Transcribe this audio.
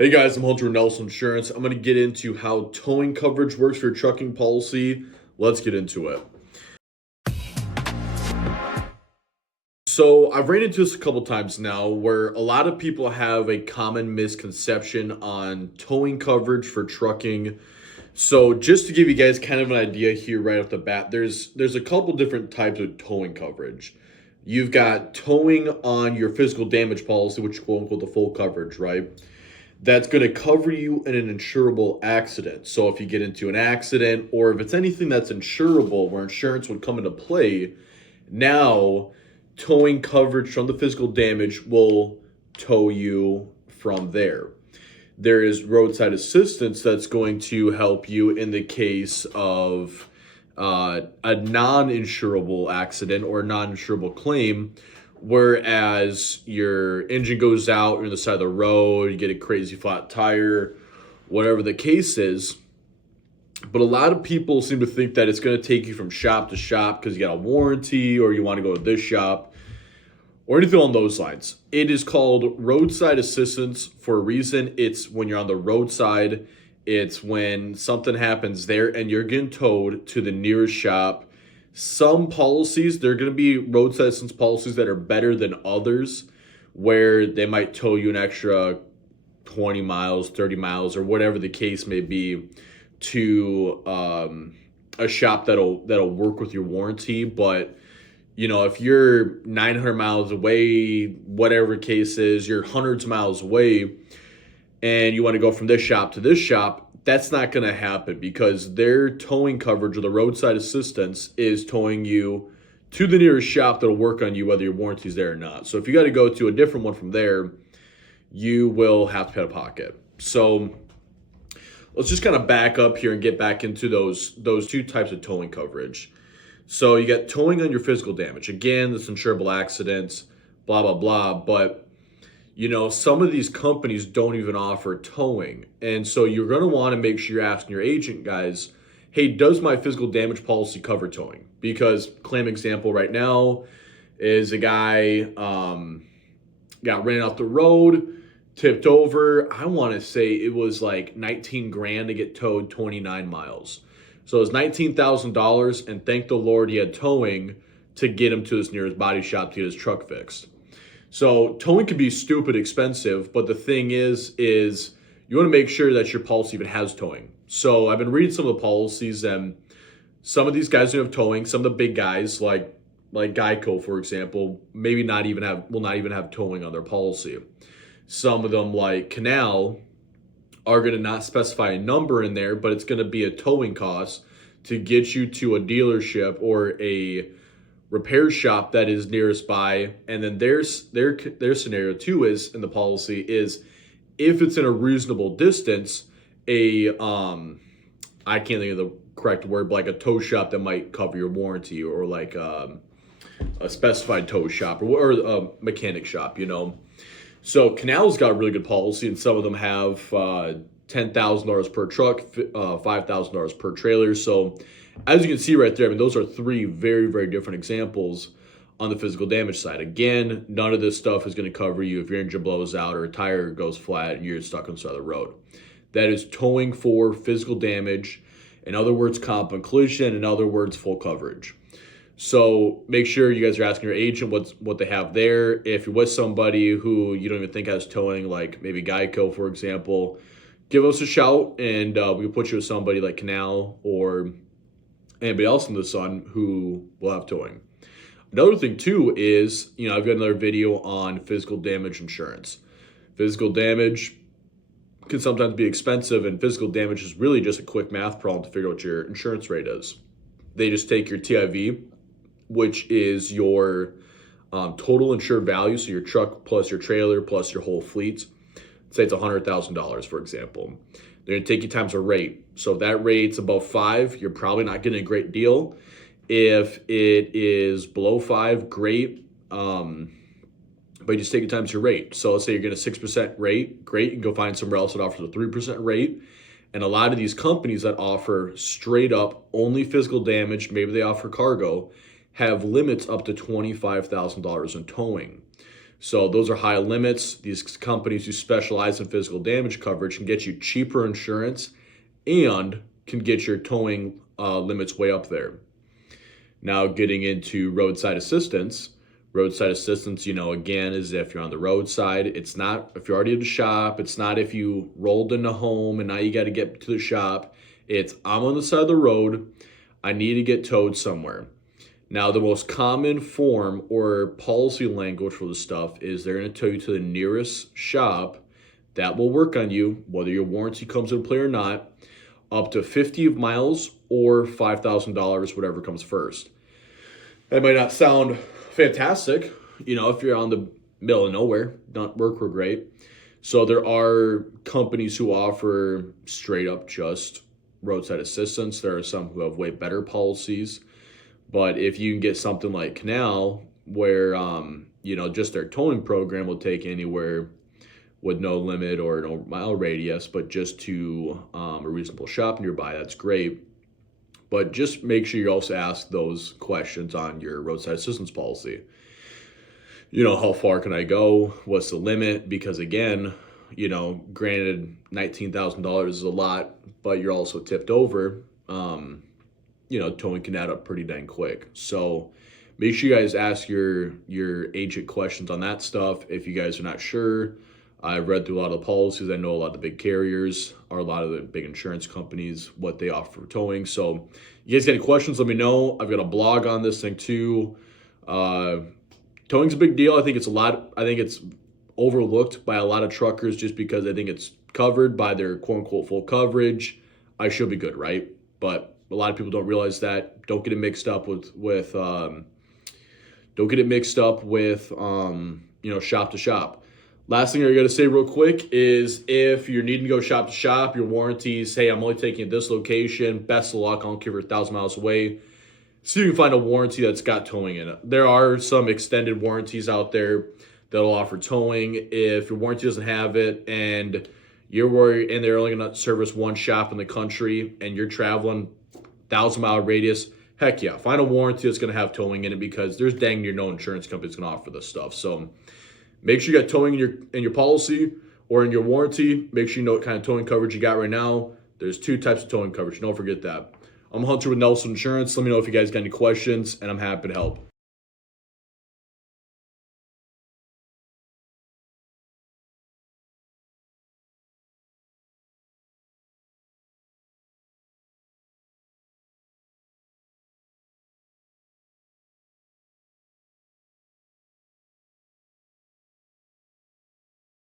Hey guys, I'm Hunter with Nelson Insurance. I'm going to get into how towing coverage works for your trucking policy. Let's get into it. So, I've ran into this a couple times now where a lot of people have a common misconception on towing coverage for trucking. So, just to give you guys kind of an idea here right off the bat, there's a couple different types of towing coverage. You've got towing on your physical damage policy, which is quote unquote the full coverage, right? That's going to cover you in an insurable accident. So if you get into an accident or if it's anything that's insurable where insurance would come into play, now towing coverage from the physical damage will tow you from there. There is roadside assistance that's going to help you in the case of a non-insurable accident or a non-insurable claim. Whereas your engine goes out, you're on the side of the road, you get a crazy flat tire, whatever the case is. But a lot of people seem to think that it's going to take you from shop to shop because you got a warranty or you want to go to this shop or anything along those lines. It is called roadside assistance for a reason. It's when you're on the roadside, it's when something happens there and you're getting towed to the nearest shop. Some policies, there are going to be roadside assistance policies that are better than others, where they might tow you an extra 20 miles, 30 miles, or whatever the case may be to a shop that'll work with your warranty. But if you're 900 miles away, whatever the case is, you're hundreds of miles away, and you want to go from this shop to this shop, that's not going to happen because their towing coverage or the roadside assistance is towing you to the nearest shop that'll work on you whether your warranty's there or not. So if you got to go to a different one from there, you will have to pay out of pocket. So let's just kind of back up here and get back into those two types of towing coverage. So you got towing on your physical damage. Again, this insurable accidents, blah, blah, blah. But some of these companies don't even offer towing. And so you're going to want to make sure you're asking your agent, guys, hey, does my physical damage policy cover towing? Because claim example right now is a guy got ran off the road, tipped over. I want to say it was like 19 grand to get towed 29 miles. So it was $19,000, and thank the Lord he had towing to get him to his nearest body shop to get his truck fixed. So towing can be stupid expensive, but the thing is you want to make sure that your policy even has towing. So I've been reading some of the policies, and some of these guys don't have towing. Some of the big guys, like Geico, for example, will not even have towing on their policy. Some of them, like Canal, are going to not specify a number in there, but it's going to be a towing cost to get you to a dealership or a repair shop that is nearest by. And then their scenario too is in the policy is if it's in a reasonable distance, I can't think of the correct word, but like a tow shop that might cover your warranty, or like a specified tow shop or a mechanic shop. So Canal's got a really good policy, and some of them have $10,000 per truck, $5,000 per trailer. So as you can see right there, those are three very, very different examples on the physical damage side. Again, none of this stuff is going to cover you if your engine blows out or a tire goes flat and you're stuck on the side of the road. That is towing for physical damage. In other words, comp and collision. In other words, full coverage. So make sure you guys are asking your agent what they have there. If you're with somebody who you don't even think has towing, like maybe Geico, for example, give us a shout, and we can put you with somebody like Canal or anybody else in the sun who will have towing. Another thing too is, I've got another video on physical damage insurance. Physical damage can sometimes be expensive, and physical damage is really just a quick math problem to figure out what your insurance rate is. They just take your TIV, which is your total insured value, so your truck plus your trailer plus your whole fleet. Say it's $100,000, for example. They're going to take you times a rate. So if that rate's above 5, you're probably not getting a great deal. If it is below 5, great. But you just take it times your rate. So let's say you're getting a 6% rate. Great. You can go find somewhere else that offers a 3% rate. And a lot of these companies that offer straight up only physical damage, maybe they offer cargo, have limits up to $25,000 in towing. So those are high limits. These companies who specialize in physical damage coverage can get you cheaper insurance and can get your towing limits way up there. Now, getting into roadside assistance. Roadside assistance, again, is if you're on the roadside. It's not if you're already at the shop. It's not if you rolled in the home and now you got to get to the shop. It's I'm on the side of the road. I need to get towed somewhere. Now, the most common form or policy language for this stuff is they're going to tell you to the nearest shop that will work on you, whether your warranty comes into play or not, up to 50 miles or $5,000, whatever comes first. That might not sound fantastic, if you're on the middle of nowhere, not work real great. So there are companies who offer straight up just roadside assistance. There are some who have way better policies. But if you can get something like Canal, where just their towing program will take anywhere with no limit or no mile radius, but just to a reasonable shop nearby, that's great. But just make sure you also ask those questions on your roadside assistance policy. How far can I go? What's the limit? Because again, granted, $19,000 is a lot, but you're also tipped over. Towing can add up pretty dang quick. So make sure you guys ask your agent questions on that stuff. If you guys are not sure, I've read through a lot of the policies. I know a lot of the big carriers or a lot of the big insurance companies, what they offer for towing. So you guys got any questions, let me know. I've got a blog on this thing too. Towing's a big deal. I think it's overlooked by a lot of truckers just because I think it's covered by their quote unquote full coverage. I should be good, right? But a lot of people don't realize that. Don't get it mixed up with shop to shop. Last thing I got to say real quick is if you're needing to go shop to shop, your warranties, hey, I'm only taking it this location, best of luck, I don't care if you're 1,000 miles away. See if you can find a warranty that's got towing in it. There are some extended warranties out there that'll offer towing. If your warranty doesn't have it and you're worried and they're only going to service one shop in the country and you're traveling 1,000-mile radius, heck yeah, find a warranty that's going to have towing in it because there's dang near no insurance company that's going to offer this stuff. So make sure you got towing in your policy or in your warranty. Make sure you know what kind of towing coverage you got right now. There's 2 types of towing coverage. Don't forget that. I'm Hunter with Nelson Insurance. Let me know if you guys got any questions, and I'm happy to help.